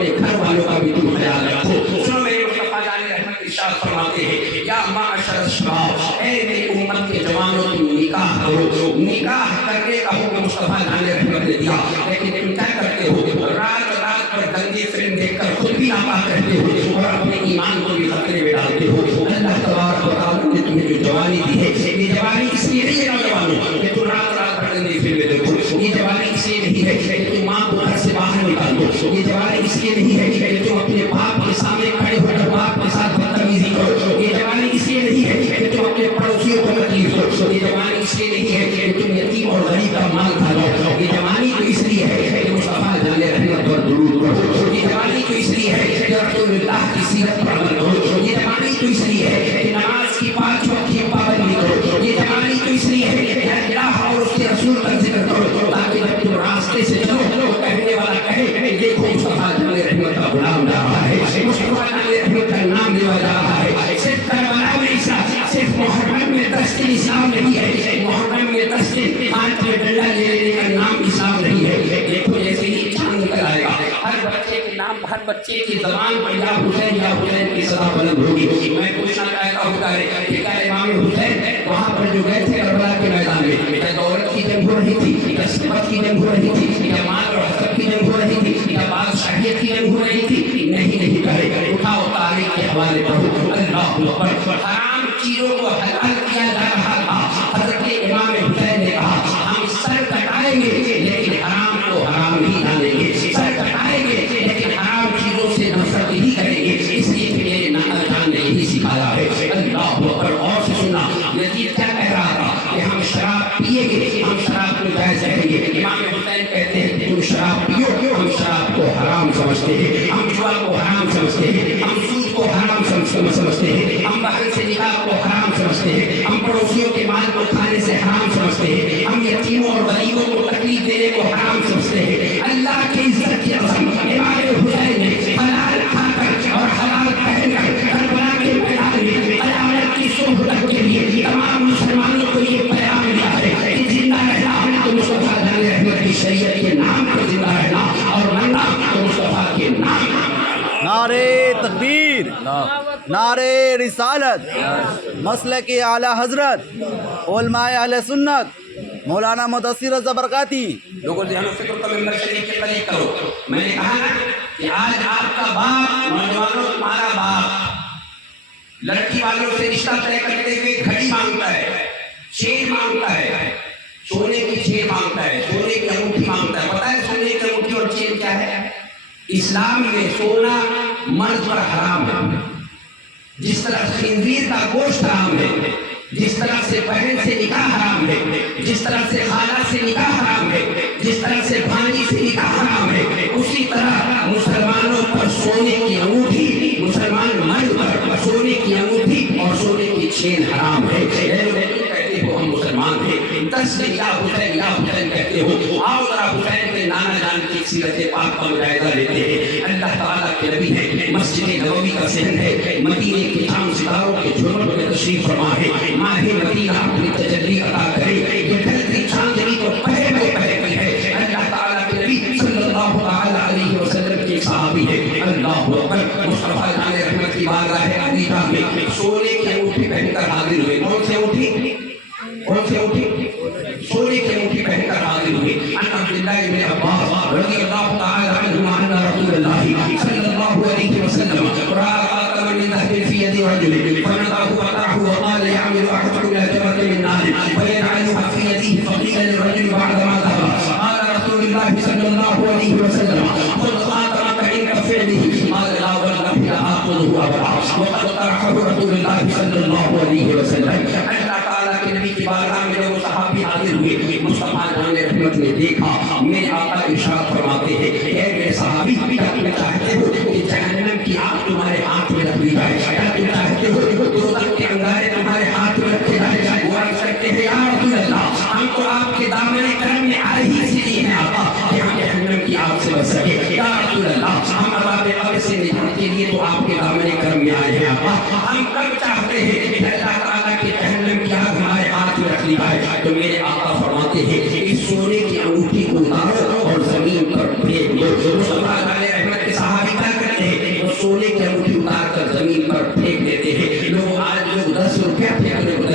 اپنے گھر والوں کا بھی تم خیال رکھو۔ سنو میرے مصطفیٰ جان رحمت ارشاد فرماتے ہیں یا معاشر الشباب، اے میری امت کے جوانوں تم نکاح کرو۔ نکاح کرنے کا حکم مصطفیٰ جان رحمت نے دیا، لیکن تم کیا کرتے ہو؟ رات رات پر گندی فلم دیکھ کر خود بھی ناپاک رہتے ہو اور اپنے ایمان کو بھی خطرے میں ڈالتے ہو۔ اللہ تبارک و تعالیٰ نے تمہیں جو جوانی دی ہے، یہ جوانی اس لیے نہیں ہے نوجوانوں کہ تم رات رات پر گندی فلمیں دیکھو، یہ جوانی اس لیے نہیں ہے کہ تم ماں کو گھر سے باہر نکال دو، یہ جوانی اس لیے نہیں ہے کہ تم اپنے باپ کے سامنے کھڑے ہو کر باپ کے ساتھ بدتمیزی کرو، یہ جوانی اس لیے نہیں ہے کہ تم اپنے پڑوسیوں کو تکلیف دو، یہ جوانی اس لیے نہیں ہے کہ تم یتیم اور غریب کا مال کھا لو، یہ جوانی تو اس لیے ہے کہ مصطفیٰ جان رحمت پر درود پڑھو، یہ جوانی تو اس لیے ہے کہ رسول اللہ کی سیرت پر عمل کرو، یہ جوانی تو اس لیے ہے کہ نماز کی 5 وقت کی پابندی کرو، یہ جوانی تو اس لیے ہے کہ اللہ اور اس کے رسول کا ذکر کرو، تاکہ جب تم راستے سے چلو تو کہنے والا کہے دیکھو مصطفیٰ جان رحمت کا غلام جا رہا ہے، مصطفیٰ جان رحمت کا نام لیا جا رہا ہے۔ صرف کربلا میں صرف محرم میں 10 دن اسلام نہیں ہے، محرم میں 10 دن ہاتھ میں ڈنڈا لے لینے کا نام اسلام نہیں ہے۔ دیکھو جیسے ہی چاند نکل آئے گا، ہر بچے کے نام، ہر بچے کی زبان پر یا حسین کی صدا بلند ہوگی۔ میں پوچھنا چاہتا ہوں کہ کیا امام حسین وہاں پر جو گئے تھے کربلا کے میدان میں، کیا دولت کی جنگ ہو رہی تھی، کیا صفت کی جنگ ہو رہی تھی، کیا مال اور حسب کی جنگ ہو رہی تھی، کیا بادشاہیت کی جنگ ہو رہی تھی؟ نہیں کہے، اٹھاؤ تاریخ کے حوالے پڑھو۔ اللہ اکبر، حرام چیزوں کو حلال کیا جا رہا تھا۔ حضرت امام حسین نے کہا ہم سر کٹائیں گے لیکن حرام کو حرام نہیں ڈالیں گے، سر کٹائیں گے لیکن حرام چیزوں سے نفرت نہیں کریں گے۔ اس لیے میرے نانا جان نے یہی سکھایا ہے۔ اللہ اکبر، اور سننا یزید کیا کہہ رہا تھا کہ ہم شراب پیئیں گے، ہم شراب کو جائز کہیں گے۔ امام حسین کہتے ہیں تم شراب پیو، ہم شراب کو حرام سمجھتے ہیں، ہم جوا کو حرام سمجھتے ہیں، ہم سود کو حرام سمجھتے ہیں، ہم باہر سے نکاح کو حرام سمجھتے ہیں، ہم پڑوسیوں کے مال کو کھانے سے حرام سمجھتے ہیں، ہم یتیموں اور غریبوں کو تکلیف دینے کو حرام سمجھتے ہیں۔ اللہ کی عزت کی قسم، امام حسین نے حلال کھا کر اور حلال پہن کر کربلا کے میدان میں قیامت کی صحبت کے لیے تمام مسلمانوں کو یہ پیغام دیا ہے کہ زندہ رہنا تو مصطفیٰ جان رحمت کی شریعت کے نام پر زندہ رہنا، اور مرنا تو مصطفیٰ کے نام پر۔ نعرے تکبیر، نعرے رسالت، مسلک اعلیٰ حضرت علماء اہل سنت مولانا مدثر رضا برکاتی۔ لوگوں ذہن و فکر کا ممبر شریف کے قریب کرو۔ میں نے کہا نا کہ آج آپ کا باپ، نوجوانوں تمہارا باپ لڑکی والوں سے رشتہ طے کرتے ہوئے گھڑی مانگتا ہے، چین مانگتا ہے، سونے کی چین مانگتا ہے، سونے کی انگوٹھی مانگتا ہے۔ پتہ ہے سونے کی انگوٹھی اور چین کیا ہے؟ اسلام میں سونا مرد پر حرام ہے، جس طرح خنزیر کا گوشت حرام ہے، جس طرح سے بہن سے نکاح حرام ہے، جس طرح سے خالہ سے نکاح حرام ہے، جس طرح سے بھانی سے نکاح حرام ہے، اسی طرح مسلمانوں پر سونے کی انگوٹھی، مسلمان مرد پر سونے کی انگوٹھی اور سونے کی چین حرام ہے۔ کہتے ہو ہم مسلمان ہیں، 10 دن یا حسین کہتے ہو، آؤ ذرا حسین کے نانا جان کی سیرت پاک کا مجاہدہ لیتے ہیں۔ اللہ تعالیٰ کے نبی ہے، مسجد نبوی کا ذہن ہے، مدینے کے چاند ستاروں کے جھرمٹ میں تشریف فرما ہے، ماہ مدینہ اپنی تجلی عطا کرے، یہ ڈھلتی چاندنی تو پہلے میں پہنتی ہے۔ اللہ تعالیٰ کے نبی صلی اللہ تعالیٰ علیہ وسلم کے صحابی ہے۔ اللہ اکبر، مصطفیٰ جان رحمت کی بارگاہ علیٰ میں سونے کی انگوٹھی پہن کر حاضر ہوئے۔ کون سی انگوٹھی؟ سونے کی انگوٹھی پہن کر حاضر ہوئے۔ عن عبداللہ بن عباس رضی اللہ تعالی عنہما ان رسول اللہ صلی اللہ علیہ وسلم رأى خاتما من ذهب في يد رجل فنزعه وقطعه وقال يعمل احدكم الى جمرة من نار فيجعلها في يده فقيل للرجل بعدما ذهب قال رسول الله صلى الله عليه وسلم خذ خاتمك عند فعله قال لا والله لا آخذه ابدا وقد طرحه رسول الله صلى الله عليه وسلم۔ اللہ تعالیٰ کے نبی کی بارگاہ میں جب صحابی حاضر ہوئے، مصطفیٰ جان رحمت نے دیکھا، میرے آقا ارشاد فرماتے ہیں اے میرے صحابی، کیا تم چاہتے ہو کہ جہنم کی آگ تمہارے ہاتھ میں رکھ دی جائے؟ کیا تم چاہتے ہو دوزخ کے انگارے تمہارے ہاتھ میں رکھے جائے؟ وہ عرض کرتے ہیں یا رسول اللہ، ہم تو آپ کے دامن کرم میں آئے ہی اسی لیے ہیں آقا کہ ہم جہنم کی آگ سے بچ سکے۔ یا رسول اللہ، ہم عذاب قبر سے نجات کے لیے تو آپ کے دامن کرم میں آئے ہیں آقا، ہم کب چاہتے ہیں کہ اللہ تعالیٰ کی جہنم کی آگ ہمارے ہاتھ میں رکھ لی جائے؟ تو میرے آقا فرماتے ہیں اس سونے کی انگوٹھی کو اتارو